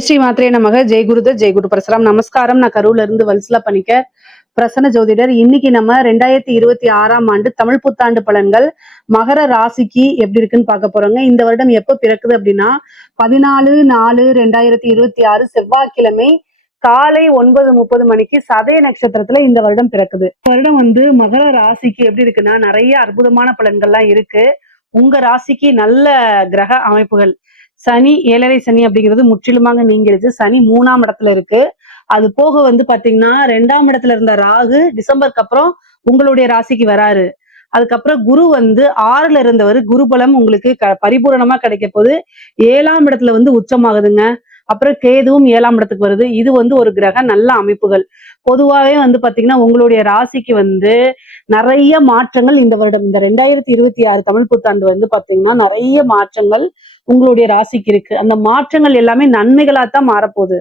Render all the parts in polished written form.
ஜெய் ஸ்ரீ மாத்ரே நமக. ஜெய் குருதர், ஜெய் குரு பரசுராம். நமஸ்காரம். நான் கரூர்ல இருந்து வல்சலா பண்ணிக்க பிரசன்ன ஜோதிடர். இன்னைக்கு நம்ம 2026ஆம் ஆண்டு தமிழ் புத்தாண்டு பலன்கள் மகர ராசிக்கு எப்படி இருக்குன்னு பார்க்க போறோங்க. இந்த வருடம் எப்ப பிறக்குது அப்படின்னா 14/4/2026 செவ்வாய்க்கிழமை காலை 9:30 மணிக்கு சதய நட்சத்திரத்துல இந்த வருடம் பிறக்குது. வருடம் மகர ராசிக்கு எப்படி இருக்குன்னா நிறைய அற்புதமான பலன்கள்லாம் இருக்கு. உங்க ராசிக்கு நல்ல கிரக அமைப்புகள், சனி 7.5 சனி அப்படிங்கிறது முற்றிலுமாக நீங்கிடுச்சு. சனி 3ஆம் இடத்துல இருக்கு. அது போக பாத்தீங்கன்னா 2ஆம் இடத்துல இருந்த ராகு டிசம்பருக்கு அப்புறம் உங்களுடைய ராசிக்கு வராரு. அதுக்கப்புறம் குரு 6ல இருந்தவர் குருபலம் உங்களுக்கு பரிபூரணமா கிடைக்க போது 7ஆம் இடத்துல உச்சமாகுதுங்க. அப்புறம் கேதுவும் 7ஆம் இடத்துக்கு வருது. இது ஒரு கிரக நல்ல அமைப்புகள். பொதுவாவே பாத்தீங்கன்னா உங்களுடைய ராசிக்கு நிறைய மாற்றங்கள் இந்த வருடம், இந்த 2026 தமிழ் புத்தாண்டு பாத்தீங்கன்னா நிறைய மாற்றங்கள் உங்களுடைய ராசிக்கு இருக்கு. அந்த மாற்றங்கள் எல்லாமே நன்மைகளாத்தான் மாறப்போகுது.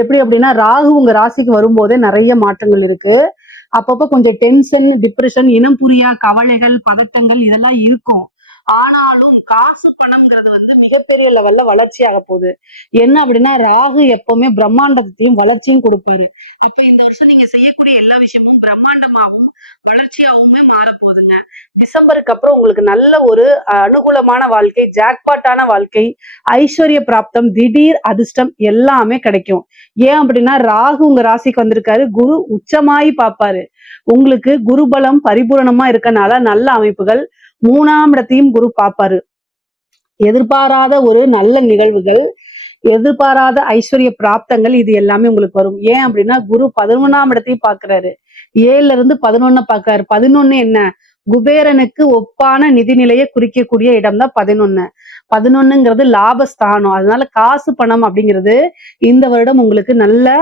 எப்படி அப்படின்னா ராகு உங்க ராசிக்கு வரும்போதே நிறைய மாற்றங்கள் இருக்கு. அப்பப்ப கொஞ்சம் டென்ஷன், டிப்ரெஷன், இனம் புரியா கவலைகள், பதட்டங்கள் இதெல்லாம் இருக்கும். ஆனாலும் காசு பணம்ங்கிறது மிகப்பெரிய லெவல்ல வளர்ச்சி ஆக போகுது. என்ன அப்படின்னா ராகு எப்பவுமே பிரம்மாண்டத்தையும் வளர்ச்சியும் கொடுப்பாரு. அப்ப இந்த வருஷம் நீங்க செய்யக்கூடிய எல்லா விஷயமும் பிரம்மாண்டமாகவும் வளர்ச்சியாவுமே மாறப்போகுதுங்க. டிசம்பருக்கு அப்புறம் உங்களுக்கு நல்ல ஒரு அனுகூலமான வாழ்க்கை, ஜாக்பாட்டான வாழ்க்கை, ஐஸ்வர்ய பிராப்தம், திடீர் அதிர்ஷ்டம் எல்லாமே கிடைக்கும். ஏன் அப்படின்னா ராகு உங்க ராசிக்கு வந்திருக்காரு. குரு உச்சமாயி பார்ப்பாரு. உங்களுக்கு குருபலம் பரிபூரணமா இருக்கனால நல்ல அமைப்புகள். 3ஆம் இடத்தையும் குரு பார்ப்பாரு. எதிர்பாராத ஒரு நல்ல நிகழ்வுகள், எதிர்பாராத ஐஸ்வர்ய பிராப்தங்கள் இது எல்லாமே உங்களுக்கு வரும். ஏன் அப்படின்னா குரு 11ஆம் இடத்தையும் பாக்குறாரு. 7ல இருந்து 11 பாக்குறாரு. 11 என்ன, குபேரனுக்கு ஒப்பான நிதிநிலையை குறிக்கக்கூடிய இடம் தான் 11. 11ங்கிறது லாபஸ்தானம். அதனால காசு பணம் அப்படிங்கிறது இந்த வருடம் உங்களுக்கு நல்ல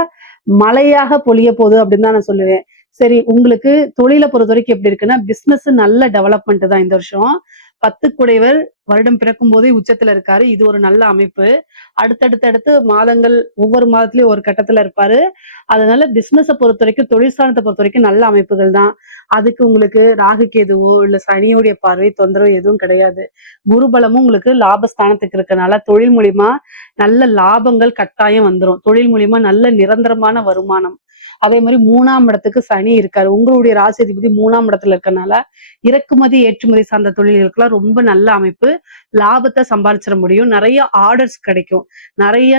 மழையாக பொழிய போகுது அப்படின்னு தான் நான் சொல்லுவேன். சரி, உங்களுக்கு தொழிலை பொறுத்த வரைக்கும் எப்படி இருக்குன்னா பிசினஸ் நல்ல டெவலப்மெண்ட் தான் இந்த வருஷம். 10 குடைவர் வருடம் பிறக்கும் போதே உச்சத்துல இருக்காரு. இது ஒரு நல்ல அமைப்பு. அடுத்தடுத்து மாதங்கள் ஒவ்வொரு மாதத்துலயும் ஒரு கட்டத்துல இருப்பாரு. அதனால பிசினஸை பொறுத்த வரைக்கும், தொழில் ஸ்தானத்தை பொறுத்த வரைக்கும் நல்ல அமைப்புகள் தான். அதுக்கு உங்களுக்கு ராகு கேதுவோ இல்ல சனியுடைய பார்வை தொந்தரவு எதுவும் கிடையாது. குருபலமும் உங்களுக்கு லாபஸ்தானத்துக்கு இருக்கனால தொழில் மூலியமா நல்ல லாபங்கள் கட்டாயம் வந்துடும். தொழில் மூலியமா நல்ல நிரந்தரமான வருமானம். அதே மாதிரி 3ஆம் இடத்துக்கு சனி இருக்காரு. உங்களுடைய ராசி அதிபதி 3ஆம் இடத்துல இருக்கனால இறக்குமதி ஏற்றுமதி சார்ந்த தொழில்களுக்கெல்லாம் ரொம்ப நல்ல அமைப்பு. லாபத்தை சம்பாதிச்சிட முடியும். நிறைய ஆர்டர்ஸ் கிடைக்கும். நிறைய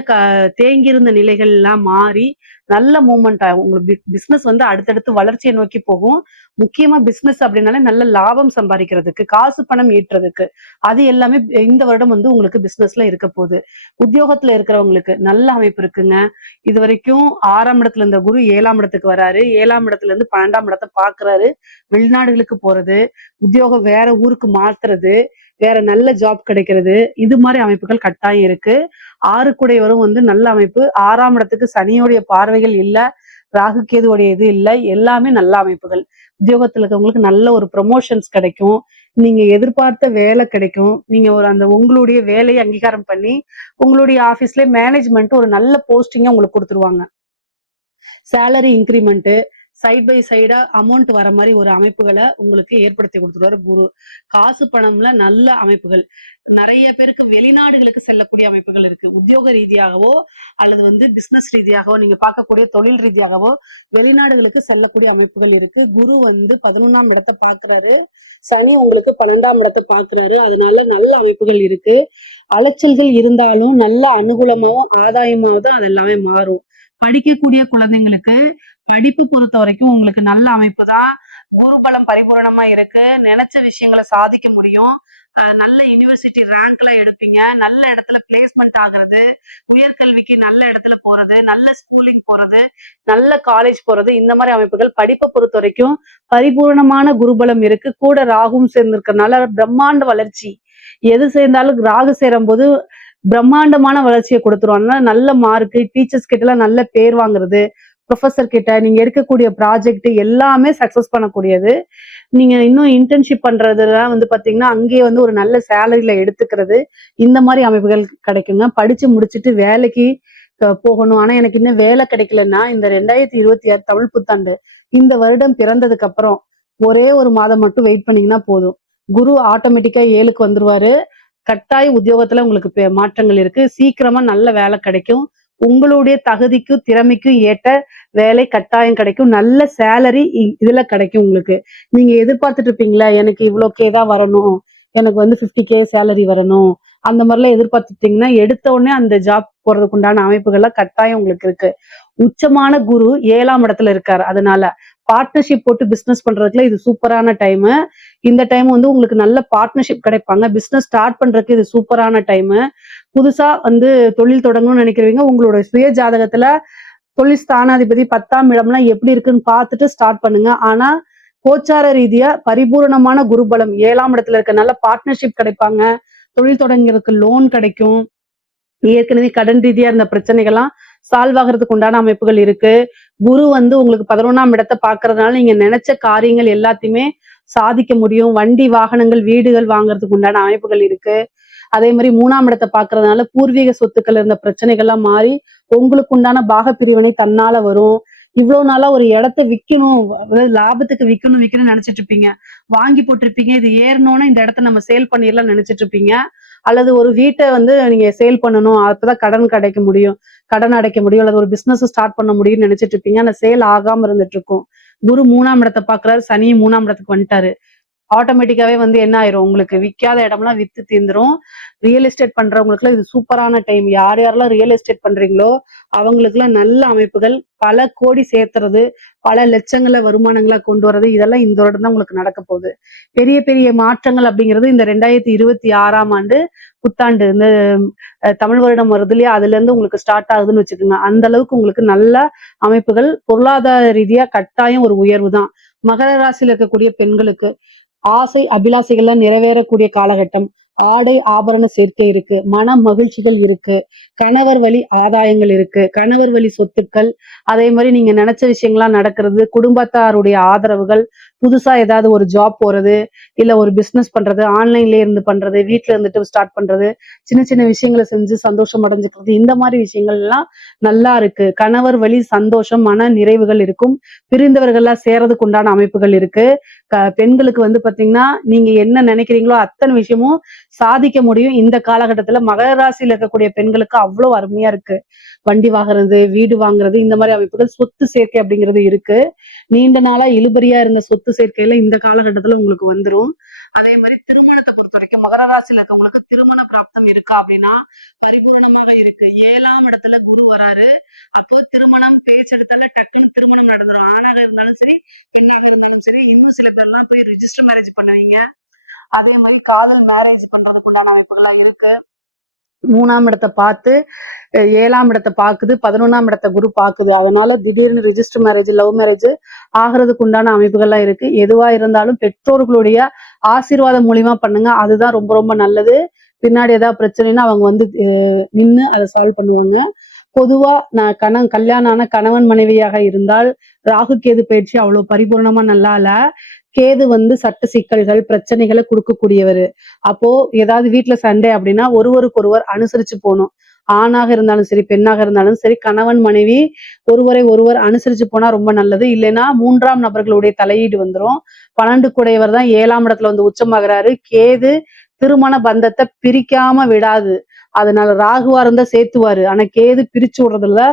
தேங்கியிருந்த நிலைகள் எல்லாம் மாறி நல்ல மூவ்மெண்ட் ஆகும். உங்களுக்கு பிசினஸ் அடுத்தடுத்து வளர்ச்சியை நோக்கி போகும். முக்கியமா பிசினஸ் அப்படின்னாலே நல்ல லாபம் சம்பாதிக்கிறதுக்கு, காசு பணம் ஈட்டுறதுக்கு, அது எல்லாமே இந்த வருடம் உங்களுக்கு பிசினஸ்ல இருக்க போகுது. உத்தியோகத்துல இருக்கிறவங்களுக்கு நல்ல அமைப்பு இருக்குங்க. இது வரைக்கும் 6ஆம் இடத்துல இருந்த குரு 7ஆம் இடத்துக்கு வராரு. 7ஆம் இடத்துல இருந்து 12ஆம் இடத்தை பாக்குறாரு. வெளிநாடுகளுக்கு போறது, உத்தியோகம் வேற ஊருக்கு மாத்துறது, வேற நல்ல ஜாப் கிடைக்கிறது, இது மாதிரி அமைப்புகள் கட்டாயம் இருக்கு. 6 குடையவரும் நல்ல அமைப்பு. 6ஆம் இடத்துக்கு சனியோடைய பார்வைகள் இல்ல, ராகு கேதுவோடைய இது இல்ல, எல்லாமே நல்ல அமைப்புகள். உத்தியோகத்துல இருக்கவங்களுக்கு நல்ல ஒரு ப்ரொமோஷன்ஸ் கிடைக்கும். நீங்க எதிர்பார்த்த வேலை கிடைக்கும். நீங்க உங்களுடைய வேலையை அங்கீகாரம் பண்ணி உங்களுடைய ஆபீஸ்ல மேனேஜ்மெண்ட் ஒரு நல்ல போஸ்டிங்கா உங்களுக்கு கொடுத்துருவாங்க. சேலரி இன்கிரிமெண்ட், சைட் பை சைடா அமௌண்ட் வர மாதிரி ஒரு அமைப்புகளை உங்களுக்கு ஏற்படுத்தி கொடுத்துருவாரு குரு. காசு பணம்ல நல்ல அமைப்புகள். நிறைய பேருக்கு வெளிநாடுகளுக்கு செல்லக்கூடிய அமைப்புகள் இருக்கு. உத்தியோக ரீதியாகவோ அல்லது பிசினஸ் ரீதியாகவோ, நீங்க பார்க்கக்கூடிய தொழில் ரீதியாகவோ வெளிநாடுகளுக்கு செல்லக்கூடிய அமைப்புகள் இருக்கு. குரு 11ஆம் இடத்தை பாக்குறாரு. சனி உங்களுக்கு 12ஆம் இடத்தை பாக்குறாரு. அதனால நல்ல அமைப்புகள் இருக்கு. அலைச்சல்கள் இருந்தாலும் நல்ல அனுகூலமாவும் ஆதாயமாவும் தான் அது எல்லாமே மாறும். படிக்கக்கூடிய குழந்தைங்களுக்கு படிப்பு பொறுத்த வரைக்கும் உங்களுக்கு நல்ல அமைப்பு தான். குருபலம் பரிபூரணமா இருக்கு. நினைச்ச விஷயங்களை சாதிக்க முடியும். நல்ல யூனிவர்சிட்டி ரேங்க்ல எடுப்பீங்க. நல்ல இடத்துல பிளேஸ்மெண்ட் ஆகுறது, உயர்கல்விக்கு நல்ல இடத்துல போறது, நல்ல ஸ்கூலிங் போறது, நல்ல காலேஜ் போறது, இந்த மாதிரி அமைப்புகள். படிப்பை பொறுத்த வரைக்கும் பரிபூர்ணமான குருபலம் இருக்கு. கூட ராகுவும் சேர்ந்திருக்கிறதுனால பிரம்மாண்ட வளர்ச்சி. எது சேர்ந்தாலும் ராகு சேரும் போது பிரம்மாண்டமான வளர்ச்சியை கொடுத்துருவாங்க. நல்ல மார்க்கு, டீச்சர்ஸ் கிட்ட எல்லாம் நல்ல பேர் வாங்குறது, ப்ரொஃபஸர் கிட்ட நீங்க எடுக்கக்கூடிய ப்ராஜெக்ட் எல்லாமே சக்சஸ் பண்ணக்கூடியது. நீங்க இன்னும் இன்டர்ன்ஷிப் பண்றதுலாம் பாத்தீங்கன்னா அங்கேயே ஒரு நல்ல சேலரியில எடுத்துக்கிறது, இந்த மாதிரி அமைப்புகள் கிடைக்குங்க. படிச்சு முடிச்சுட்டு வேலைக்கு போகணும், ஆனா எனக்கு இன்னும் வேலை கிடைக்கலன்னா இந்த 2026 தமிழ் புத்தாண்டு இந்த வருடம் பிறந்ததுக்கு அப்புறம் ஒரே ஒரு மாதம் மட்டும் வெயிட் பண்ணீங்கன்னா போதும். குரு ஆட்டோமேட்டிக்கா 7க்கு வந்துருவாரு. கட்டாய உத்தியோகத்துல உங்களுக்கு மாற்றங்கள் இருக்கு. சீக்கிரமா நல்ல வேலை கிடைக்கும். உங்களுடைய தகுதிக்கும் திறமைக்கும் ஏற்ற வேலை கட்டாயம் கிடைக்கும். நல்ல சேலரி இதுல கிடைக்கும் உங்களுக்கு. நீங்க எதிர்பார்த்துட்டு இருப்பீங்களா, எனக்கு இவ்வளோ தான் வரணும், எனக்கு வந்து 50K சேலரி வரணும், அந்த மாதிரிலாம் எதிர்பார்த்துட்டீங்கன்னா எடுத்த உடனே அந்த ஜாப் போறதுக்கு உண்டான அமைப்புகள்லாம் கட்டாயம் உங்களுக்கு இருக்கு. உச்சமான குரு 7ஆம் இடத்துல இருக்காரு. அதனால பார்ட்னர்ஷிப் போட்டு பிசினஸ் பண்றதுக்குள்ள இது சூப்பரான டைம். இந்த டைம் வந்து உங்களுக்கு நல்ல பார்ட்னர்ஷிப் கிடைப்பாங்க. பிசினஸ் ஸ்டார்ட் பண்றதுக்கு இது சூப்பரான டைம். புதுசா வந்து தொழில் தொடங்கணும்னு நினைக்கிறவங்க உங்களோட சுய ஜாதகத்துல தொழில் ஸ்தானாதிபதி 10ஆம் இடம்லாம் எப்படி இருக்குன்னு பார்த்துட்டு ஸ்டார்ட் பண்ணுங்க. ஆனா கோச்சார ரீதியா பரிபூரணமான குருபலம் 7ஆம் இடத்துல இருக்கனால பார்ட்னர்ஷிப் கிடைப்பாங்க. தொழில் தொடங்குறதுக்கு லோன் கிடைக்கும். ஏற்கனவே கடன் ரீதியா இருந்த பிரச்சனைகள்லாம் சால்வ் ஆகிறதுக்கு உண்டான அமைப்புகள் இருக்கு. குரு வந்து உங்களுக்கு 11ஆம் இடத்தை பார்க்கறதுனால நீங்க நினைச்ச காரியங்கள் எல்லாத்தையுமே சாதிக்க முடியும். வண்டி வாகனங்கள் வீடுகள் வாங்குறதுக்கு உண்டான அமைப்புகள் இருக்கு. அதே மாதிரி 3ஆம் இடத்தை பார்க்கறதுனால பூர்வீக சொத்துக்கள் இருந்த பிரச்சனைகள்லாம் மாறி உங்களுக்கு உண்டான பாக பிரிவினை தன்னால வரும். இவ்வளவு நாளா ஒரு இடத்த விக்கணும், அதாவது லாபத்துக்கு விக்கணும்னு நினைச்சிட்டு இருப்பீங்க. வாங்கி போட்டிருப்பீங்க, இது ஏறணும்னா இந்த இடத்த நம்ம சேல் பண்ணிடலாம் நினைச்சிட்டு இருப்பீங்க. அல்லது ஒரு வீட்டை வந்து நீங்க சேல் பண்ணணும், அப்பதான் கடன் கிடைக்க முடியும், கடன் அடைக்க முடியும், அல்லது ஒரு பிசினஸ் ஸ்டார்ட் பண்ண முடியும்னு நினைச்சிட்டு இருப்பீங்க. ஆனா சேல் ஆகாம இருந்துட்டு இருக்கும். குரு 3ஆம் இடத்தை பாக்குறாரு, சனி 3ஆம் இடத்துக்கு வந்துட்டாரு. ஆட்டோமேட்டிக்காவே வந்து என்ன ஆயிரும், உங்களுக்கு விக்காத இடம்லாம் வித்து தீர்ந்துரும். ரியல் எஸ்டேட் பண்றவங்களுக்குலாம் இது சூப்பரான டைம். யார் யாரெல்லாம் ரியல் எஸ்டேட் பண்றீங்களோ அவங்களுக்குலாம் நல்ல அமைப்புகள், பல கோடி சேர்த்துறது, பல லட்சங்கள வருமானங்களா கொண்டு வர்றது, இதெல்லாம் இந்த வருடம் தான் உங்களுக்கு நடக்க போகுது. பெரிய பெரிய மாற்றங்கள் அப்படிங்கிறது இந்த 2026ஆம் ஆண்டு புத்தாண்டு, இந்த தமிழ் வருடம் வருது இல்லையா, அதுல இருந்து உங்களுக்கு ஸ்டார்ட் ஆகுதுன்னு வச்சுக்கோங்க. அந்த அளவுக்கு உங்களுக்கு நல்ல அமைப்புகள், பொருளாதார ரீதியா கட்டாயம் ஒரு உயர்வு தான். மகர ராசியில இருக்கக்கூடிய பெண்களுக்கு ஆசை அபிலாசைகள்லாம் நிறைவேறக்கூடிய காலகட்டம். ஆடை ஆபரண சேர்க்கை இருக்கு, மன மகிழ்ச்சிகள் இருக்கு, கணவர் வழி ஆதாயங்கள் இருக்கு, கணவர் வழி சொத்துக்கள், அதே மாதிரி நீங்க நினைச்ச விஷயங்கள்லாம் நடக்கிறது, குடும்பத்தாருடைய ஆதரவுகள், புதுசா ஏதாவது ஒரு ஜாப் போறது, இல்ல ஒரு பிசினஸ் பண்றது, ஆன்லைன்ல இருந்து பண்றது, வீட்டுல இருந்துட்டு ஸ்டார்ட் பண்றது, சின்ன சின்ன விஷயங்களை செஞ்சு சந்தோஷம் அடைஞ்சுக்கிறது, இந்த மாதிரி விஷயங்கள் எல்லாம் நல்லா இருக்கு. கணவர் வழி சந்தோஷம், மன நிறைவுகள் இருக்கும். பிரிந்தவர்கள்லாம் சேரதுக்கு உண்டான அமைப்புகள் இருக்கு. பெண்களுக்கு வந்து பாத்தீங்கன்னா நீங்க என்ன நினைக்கிறீங்களோ அத்தனை விஷயமும் சாதிக்க முடியும். இந்த காலகட்டத்துல மகர ராசியில இருக்கக்கூடிய பெண்களுக்கு அவ்வளவு அருமையா இருக்கு. வண்டி வாங்குறது, வீடு வாங்குறது, இந்த மாதிரி அமைப்புகள், சொத்து சேர்க்கை அப்படிங்கிறது இருக்கு. நீண்ட நாளா இழுபறியா இருந்த சொத்து சேர்க்கையில இந்த காலகட்டத்துல உங்களுக்கு வந்துரும். அதே மாதிரி திருமணத்தை பொறுத்த வரைக்கும் மகர ராசியில இருக்கவங்களுக்கு திருமண பிராப்தம் இருக்கா அப்படின்னா பரிபூர்ணமாக இருக்கு. 7ஆம் இடத்துல குரு வராரு. அப்போ திருமணம் பேச்செடுத்தால டக்குன்னு திருமணம் நடந்துரும். ஆணாக இருந்தாலும் சரி, பெண்ணாக இருந்தாலும் சரி. இன்னும் சில பேர்லாம் போய் ரிஜிஸ்டர் மேரேஜ் பண்ணுவீங்க. அதே மாதிரி காதல் மேரேஜ் பண்றதுக்கு உண்டான அமைப்புகள்லாம் இருக்கு. 3ஆம் இடத்தை பார்த்து 7ஆம் இடத்தை பாக்குது, 11ஆம் இடத்தை குரு பாக்குது. அதனால திடீர்னு ரிஜிஸ்டர் மேரேஜ், லவ் மேரேஜ் ஆகிறதுக்கு உண்டான அமைப்புகள்லாம் இருக்கு. எதுவா இருந்தாலும் பெற்றோர்களுடைய ஆசீர்வாதம் மூலியமா பண்ணுங்க. அதுதான் ரொம்ப ரொம்ப நல்லது. பின்னாடி ஏதாவது பிரச்சனைன்னா அவங்க வந்து நின்று அதை சால்வ் பண்ணுவாங்க. பொதுவா நான் கல்யாணம் ஆன கணவன் மனைவியாக இருந்தால் ராகு கேது பயிற்சி அவ்வளவு பரிபூர்ணமா நல்லா இல்ல. கேது வந்து சட்ட சிக்கல்கள் பிரச்சனைகளை கொடுக்கக்கூடியவர். அப்போ ஏதாவது வீட்டுல சண்டை அப்படின்னா ஒருவருக்கொருவர் அனுசரிச்சு போகணும். ஆணாக இருந்தாலும் சரி, பெண்ணாக இருந்தாலும் சரி, கணவன் மனைவி ஒருவரை ஒருவர் அனுசரிச்சு போனா ரொம்ப நல்லது. இல்லைன்னா 3ஆம் நபர்களுடைய தலையீடு வந்துரும். 12 கூடையவர் தான் 7ஆம் இடத்துல வந்து உச்சமாகிறாரு. கேது திருமண பந்தத்தை பிரிக்காம விடாது. அதனால ராகுவா இருந்தா சேர்த்துவாரு. ஆனா கேது பிரிச்சு விடுறதுல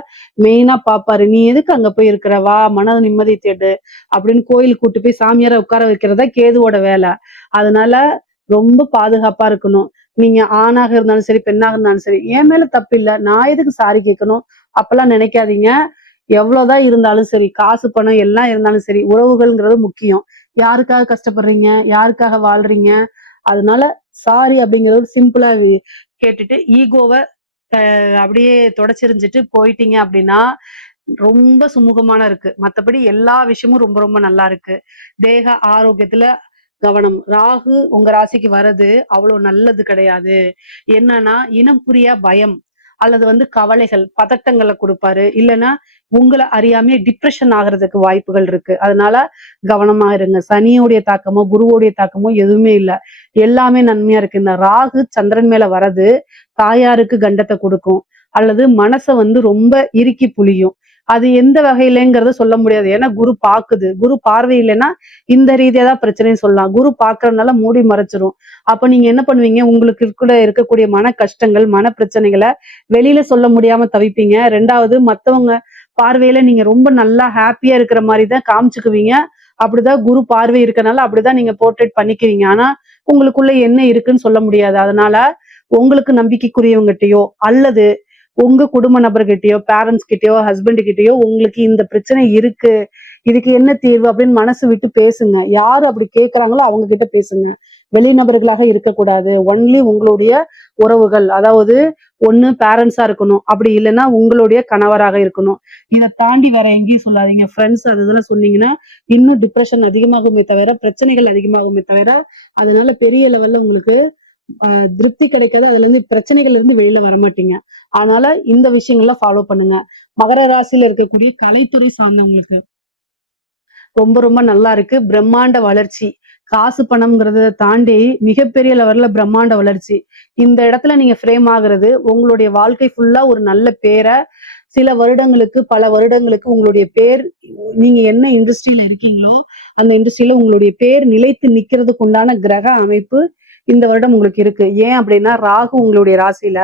மெயினா பாப்பாரு. நீ எதுக்கு அங்க போய் இருக்கிற, வா மன நிம்மதி தேடு அப்படின்னு கோயில் கூட்டு போய் சாமியாரை உட்கார வைக்கிறதா கேதுவோட வேலை. அதனால ரொம்ப பாதுகாப்பா இருக்கணும். நீங்க ஆணாக இருந்தாலும் சரி, பெண்ணாக இருந்தாலும் சரி, என் மேல தப்பு இல்ல, நான் எதுக்கு சாரி கேட்கணும் அப்பெல்லாம் நினைக்காதீங்க. எவ்வளவுதான் இருந்தாலும் சரி, காசு பணம் எல்லாம் இருந்தாலும் சரி, உறவுகள்ங்கிறது முக்கியம். யாருக்காக கஷ்டப்படுறீங்க, யாருக்காக வாழ்றீங்க, அதனால சாரி அப்படிங்கறது சிம்பிளா கேட்டுட்டு ஈகோவை அப்படியே தொடச்சிரிஞ்சிட்டு போயிட்டீங்க அப்படின்னா ரொம்ப சுமூகமான இருக்கு. மத்தபடி எல்லா விஷயமும் ரொம்ப ரொம்ப நல்லா இருக்கு. தேக ஆரோக்கியத்துல கவனம். ராகு உங்க ராசிக்கு வர்றது அவ்வளவு நல்லது கிடையாது. என்னன்னா இனம் புரியா பயம் அல்லது வந்து கவலைகள், பதட்டங்களை கொடுப்பாரு. இல்லைன்னா உங்களை அறியாமே டிப்ரெஷன் ஆகிறதுக்கு வாய்ப்புகள் இருக்கு. அதனால கவனமா இருங்க. சனியோடைய தாக்கமோ குருவோடைய தாக்கமோ எதுவுமே இல்லை. எல்லாமே நன்மையா இருக்கு. இந்த ராகு சந்திரன் மேல வர்றது தாயாருக்கு கண்டத்தை கொடுக்கும், அல்லது மனசை வந்து ரொம்ப இறுக்கி புளியும். அது எந்த வகையிலங்கிறத சொல்ல முடியாது. ஏன்னா குரு பாக்குது. குரு பார்வை இல்லைன்னா இந்த ரீதியா தான் பிரச்சனைன்னு சொல்லலாம். குரு பாக்குறதுனால மூடி மறைச்சிரும். அப்ப நீங்க என்ன பண்ணுவீங்க? உங்களுக்கு கூட இருக்கக்கூடிய மன கஷ்டங்கள், மன பிரச்சனைகளை வெளியில சொல்ல முடியாம தவிப்பீங்க. 2வது மத்தவங்க பார்வையில நீங்க ரொம்ப நல்லா ஹாப்பியா இருக்கிற மாதிரி தான் காமிச்சுக்குவீங்க. அப்படிதான் குரு பார்வை இருக்கனால அப்படிதான் நீங்க போர்ட்ரேட் பண்ணிக்குவீங்க. ஆனா உங்களுக்குள்ள என்ன இருக்குன்னு சொல்ல முடியாது. அதனால உங்களுக்கு நம்பிக்கைக்குரியவங்ககிட்டயோ அல்லது உங்க குடும்ப நபர்கிட்டயோ, பேரண்ட்ஸ் கிட்டயோ, ஹஸ்பண்ட் கிட்டயோ உங்களுக்கு இந்த பிரச்சனை இருக்கு. இதுக்கு என்ன தீர்வு அப்படின்னு மனசு விட்டு பேசுங்க. யாரு அப்படி கேட்கறாங்களோ அவங்க கிட்ட பேசுங்க. வெளிநபர்களாக இருக்கக்கூடாது. ஒன்லி உங்களுடைய உறவுகள். அதாவது ஒண்ணு பேரண்ட்ஸா இருக்கணும். அப்படி இல்லைன்னா உங்களுடைய கணவராக இருக்கணும். இதை தாண்டி வேற எங்கேயும் சொல்லாதீங்க. ஃப்ரெண்ட்ஸ் அது இதெல்லாம் சொன்னீங்கன்னா இன்னும் டிப்ரெஷன் அதிகமாகுமே தவிர, பிரச்சனைகள் அதிகமாகுமே தவிர, அதனால பெரிய லெவல்ல உங்களுக்கு திருப்தி கிடைக்காது. அதுல இருந்து பிரச்சனைகள்ல இருந்து வெளியில வரமாட்டீங்க. அதனால இந்த விஷயங்கள்லாம் ஃபாலோ பண்ணுங்க. மகர ராசியில இருக்கக்கூடிய கலைத்துறை சார்ந்தவங்களுக்கு ரொம்ப ரொம்ப நல்லா இருக்கு. பிரம்மாண்ட வளர்ச்சி. காசு பணம்ங்கிறத தாண்டி மிகப்பெரிய லெவல்ல பிரம்மாண்ட வளர்ச்சி. இந்த இடத்துல நீங்க ஃப்ரேம் ஆகுறது உங்களுடைய வாழ்க்கை ஃபுல்லா ஒரு நல்ல பேரை சில வருடங்களுக்கு பல வருடங்களுக்கு உங்களுடைய பேர் நீங்க என்ன இண்டஸ்ட்ரியில இருக்கீங்களோ அந்த இண்டஸ்ட்ரியில உங்களுடைய பேர் நிலைத்து நிக்கிறதுக்கு உண்டான கிரக அமைப்பு இந்த வருடம் உங்களுக்கு இருக்கு. ஏன் அப்படின்னா ராகு உங்களுடைய ராசியில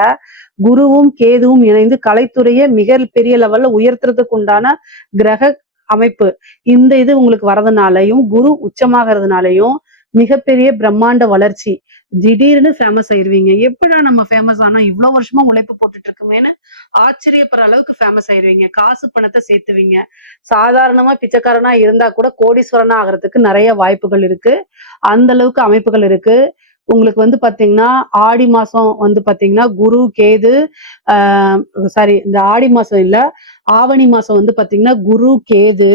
குருவும் கேதுவும் இணைந்து கலைத்துறையை மிக பெரிய லெவல்ல உயர்த்துறதுக்கு உண்டான கிரக அமைப்பு. இந்த இது உங்களுக்கு வரதுனாலையும் குரு உச்சமாகறதுனாலையும் மிகப்பெரிய பிரம்மாண்ட வளர்ச்சி. திடீர்னு ஃபேமஸ் ஆயிருவீங்க. எப்படா நம்ம ஃபேமஸ் ஆனோம்? இவ்வளவு வருஷமா உழைப்பு போட்டுட்டு இருக்குமேன்னு ஆச்சரியப்படுற அளவுக்கு ஃபேமஸ் ஆயிருவீங்க. காசு பணத்தை சேர்த்துவீங்க. சாதாரணமா பிச்சைக்காரனா இருந்தா கூட கோடீஸ்வரனா ஆகிறதுக்கு நிறைய வாய்ப்புகள் இருக்கு. அந்த அளவுக்கு அமைப்புகள் இருக்கு. உங்களுக்கு வந்து பாத்தீங்கன்னா ஆடி மாசம் வந்து பாத்தீங்கன்னா குரு கேது சாரி இந்த ஆடி மாசம் இல்ல ஆவணி மாசம் வந்து பாத்தீங்கன்னா குரு கேது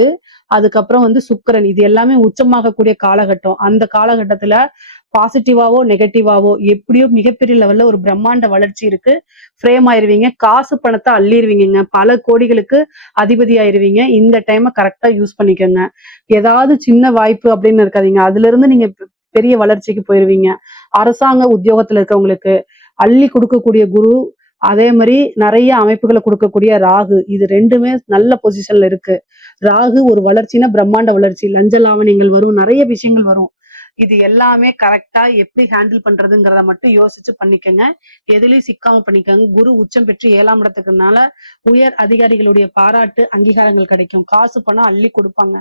அதுக்கப்புறம் வந்து சுக்கிரன் இது எல்லாமே உச்சமாகக்கூடிய காலகட்டம். அந்த காலகட்டத்துல பாசிட்டிவாவோ நெகட்டிவாவோ எப்படியோ மிகப்பெரிய லெவல்ல ஒரு பிரம்மாண்ட வளர்ச்சி இருக்கு. ஃப்ரேம் ஆயிருவீங்க. காசு பணத்தை அள்ளிருவீங்க. பல கோடிகளுக்கு அதிபதி ஆயிருவீங்க. இந்த டைமை கரெக்டா யூஸ் பண்ணிக்கோங்க. ஏதாவது சின்ன வாய்ப்பு அப்படின்னு இருக்காதீங்க. அதுல இருந்து நீங்க பெரிய வளர்ச்சிக்கு போயிருவீங்க. அரசாங்க உத்தியோகத்துல இருக்கவங்களுக்கு அள்ளி கொடுக்கக்கூடிய குரு, அதே மாதிரி நிறைய அமைப்புகளை கொடுக்கக்கூடிய ராகு, இது ரெண்டுமே நல்ல பொசிஷன்ல இருக்கு. ராகு ஒரு வளர்ச்சினா பிரம்மாண்ட வளர்ச்சி. லஞ்ச லாவணியங்கள் வரும், நிறைய விஷயங்கள் வரும். இது எல்லாமே கரெக்டா எப்படி ஹேண்டில் பண்றதுங்கிறத மட்டும் யோசிச்சு பண்ணிக்கங்க. எதுலயும் சிக்காம பண்ணிக்கோங்க. குரு உச்சம் பெற்று 7ஆம் இடத்துக்குனால உயர் அதிகாரிகளுடைய பாராட்டு அங்கீகாரங்கள் கிடைக்கும். காசு பணம் அள்ளி கொடுப்பாங்க.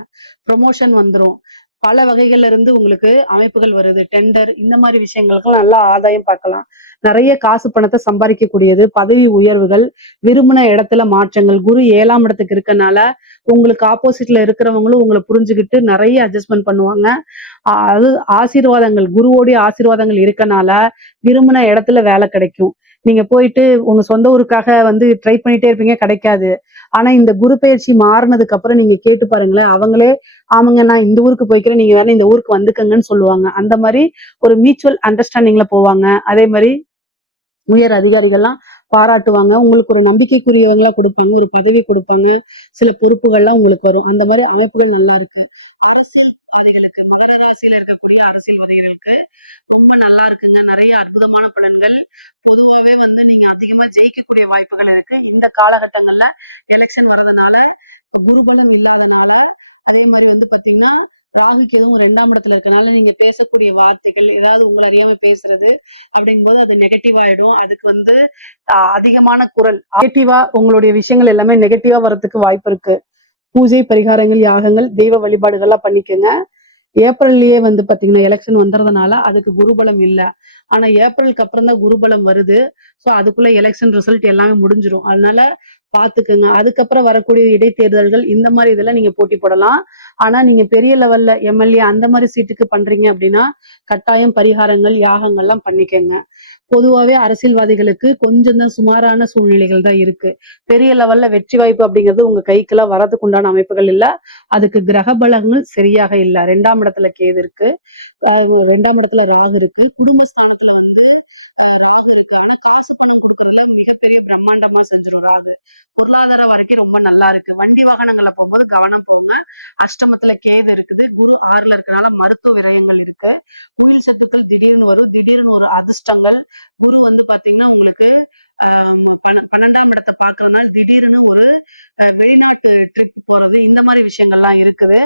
ப்ரொமோஷன் வந்துரும். பல வகைகள்ல இருந்து உங்களுக்கு அமைப்புகள் வருது. டெண்டர் இந்த மாதிரி விஷயங்களுக்கு நல்லா ஆதாயம் பார்க்கலாம். நிறைய காசு பணத்தை சம்பாதிக்கக்கூடியது. பதவி உயர்வுகள், விரும்பின இடத்துல மாற்றங்கள். குரு 7ஆம் இடத்துக்கு இருக்கனால உங்களுக்கு ஆப்போசிட்ல இருக்கிறவங்களும் உங்களை புரிஞ்சுக்கிட்டு நிறைய அட்ஜஸ்ட்மெண்ட் பண்ணுவாங்க. அது ஆசீர்வாதங்கள் குருவோடைய ஆசீர்வாதங்கள் இருக்கனால விரும்பின இடத்துல வேலை கிடைக்கும். நீங்க போயிட்டு உங்க சொந்த ஊருக்காக வந்து ட்ரை பண்ணிட்டே இருப்பீங்க, கிடைக்காது. ஆனா இந்த குரு பயிற்சி மாறினதுக்கு அப்புறம் நீங்க கேட்டு பாருங்களேன். அவங்களே ஆமாங்க நான் இந்த ஊருக்கு போய்க்கிறேன், நீங்க வேணா இந்த ஊருக்கு வந்துக்கங்கன்னு சொல்லுவாங்க. அந்த மாதிரி ஒரு மியூச்சுவல் அண்டர்ஸ்டாண்டிங்ல போவாங்க. அதே மாதிரி உயர் அதிகாரிகள்லாம் பாராட்டுவாங்க. உங்களுக்கு ஒரு நம்பிக்கைக்குரியவங்களா கொடுப்பாங்க. ஒரு பதவி கொடுப்பாங்க. சில பொறுப்புகள்லாம் உங்களுக்கு வரும். அந்த மாதிரி அமைப்புகள் நல்லா இருக்கு. அரசியல்வாதிகளுக்கு முன்னணியில இருக்கக்கூடிய அரசியல்வாதிகளுக்கு ரொம்ப நல்லா இருக்குங்க. நிறைய அற்புதமான பலன்கள். பொதுவாகவே வந்து நீங்க அதிகமா ஜெயிக்கக்கூடிய வாய்ப்புகள் இருக்கு. இந்த காலகட்டங்கள்ல எலெக்ஷன் வர்றதுனால குருபலம் இல்லாதனால அதே மாதிரி வந்து பாத்தீங்கன்னா ராகுக்கு எதுவும் 2ஆம் இடத்துல இருக்கனால நீங்க பேசக்கூடிய வார்த்தைகள் ஏதாவது உங்களை அறியாம பேசுறது அப்படிங்கும்போது அது நெகட்டிவ் ஆயிடும். அதுக்கு வந்து அதிகமான குரல் நெகட்டிவா உங்களுடைய விஷயங்கள் எல்லாமே நெகட்டிவா வர்றதுக்கு வாய்ப்பு இருக்கு. பூஜை பரிகாரங்கள் யாகங்கள் தெய்வ வழிபாடுகள்லாம் பண்ணிக்கோங்க. ஏப்ரல்லயே வந்து பாத்தீங்கன்னா எலெக்ஷன் வந்துறதுனால அதுக்கு குருபலம் இல்ல. ஆனா ஏப்ரலுக்கு அப்புறம் தான் குருபலம் வருது. சோ அதுக்குள்ள எலெக்ஷன் ரிசல்ட் எல்லாமே முடிஞ்சிரும். அதனால பாத்துக்குங்க. அதுக்கப்புறம் வரக்கூடிய இடைத்தேர்தல்கள் இந்த மாதிரி இதெல்லாம் நீங்க போட்டி போடலாம். ஆனா நீங்க பெரிய லெவல்ல எம்எல்ஏ அந்த மாதிரி சீட்டுக்கு பண்றீங்க அப்படின்னா கட்டாயம் பரிகாரங்கள் யாகங்கள்லாம் பண்ணிக்கங்க. பொதுவாவே அரசியல்வாதிகளுக்கு கொஞ்சம் தான் சுமாரான சூழ்நிலைகள் தான் இருக்கு. பெரிய லெவல்ல வெற்றி வாய்ப்பு அப்படிங்கிறது உங்க கைக்கெல்லாம் வரதுக்கு உண்டான அமைப்புகள் இல்ல. அதுக்கு கிரக பலங்கள் சரியாக இல்ல. 2ஆம் இடத்துல கேது இருக்கு. 2ஆம் இடத்துல ராகு இருக்கு. குடும்பஸ்தானத்துல வந்து ராகு இருக்கு. ஆனா காசு பணம் கொடுக்கறதுல மிகப்பெரிய பிரம்மாண்டமா செஞ்சிடும் ராகு. பொருளாதார வரைக்கும் ரொம்ப நல்லா இருக்கு. வண்டி வாகனங்களை போகும்போது கவனம் போங்க. அஷ்டமத்துல கேது இருக்குது, குரு 6ல இருக்கனால மருத்துவ விரயங்கள் இருக்கு, உயிர் சத்துக்கள் திடீர்னு வரும், திடீர்னு ஒரு அதிர்ஷ்டங்கள். குரு வந்து பாத்தீங்கன்னா உங்களுக்கு 12ஆம் இடத்தை பாக்குறதுனால திடீர்னு ஒரு வெளிநாட்டு ட்ரிப் போறது, இந்த மாதிரி விஷயங்கள்லாம் இருக்குது.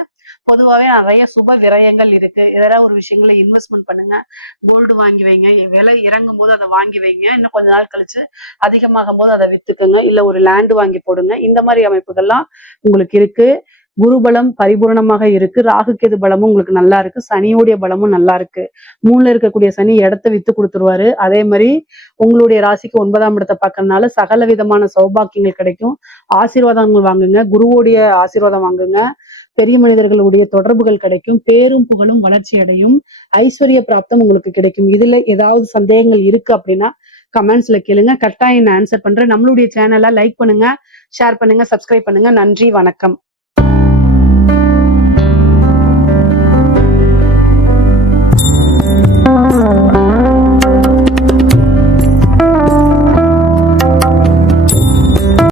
பொதுவாகவே நிறைய சுப விரயங்கள் இருக்கு. ஏதாவது ஒரு விஷயங்களை இன்வெஸ்ட்மெண்ட் பண்ணுங்க, கோல்டு வாங்கி வைங்க, விலை இறங்கும் போது அதை வாங்கி வைங்க, இன்னும் கொஞ்ச நாள் கழிச்சு அதிகமாகும் போது அதை வித்துக்குங்க, இல்ல ஒரு லேண்ட் வாங்கி போடுங்க. இந்த மாதிரி அமைப்புகள்லாம் உங்களுக்கு இருக்கு. குரு பலம் பரிபூர்ணமாக இருக்கு, ராகு கேது பலமும் உங்களுக்கு நல்லா இருக்கு, சனியோடைய பலமும் நல்லா இருக்கு. 3ல இருக்கக்கூடிய சனி இடத்த வித்து கொடுத்துருவாரு. அதே மாதிரி உங்களுடைய ராசிக்கு 9ஆம் இடத்தை பார்க்கறதுனால சகல விதமான சௌபாக்கியங்கள் கிடைக்கும். ஆசீர்வாதங்கள் வாங்குங்க, குருவுடைய ஆசீர்வாதம் வாங்குங்க, பெரிய மனிதர்களுடைய தொடர்புகள் கிடைக்கும், பேரும் புகழும் வளர்ச்சி அடையும், ஐஸ்வர்ய பிராப்தம் உங்களுக்கு கிடைக்கும். இதுல ஏதாவது சந்தேகங்கள் இருக்கு அப்படின்னா கமெண்ட்ஸ்ல கேளுங்க, கட்டாயம் நான் ஆன்சர் பண்றேன். நம்மளுடைய சேனலை லைக் பண்ணுங்க, ஷேர் பண்ணுங்க, சப்ஸ்கிரைப் பண்ணுங்க. நன்றி, வணக்கம்.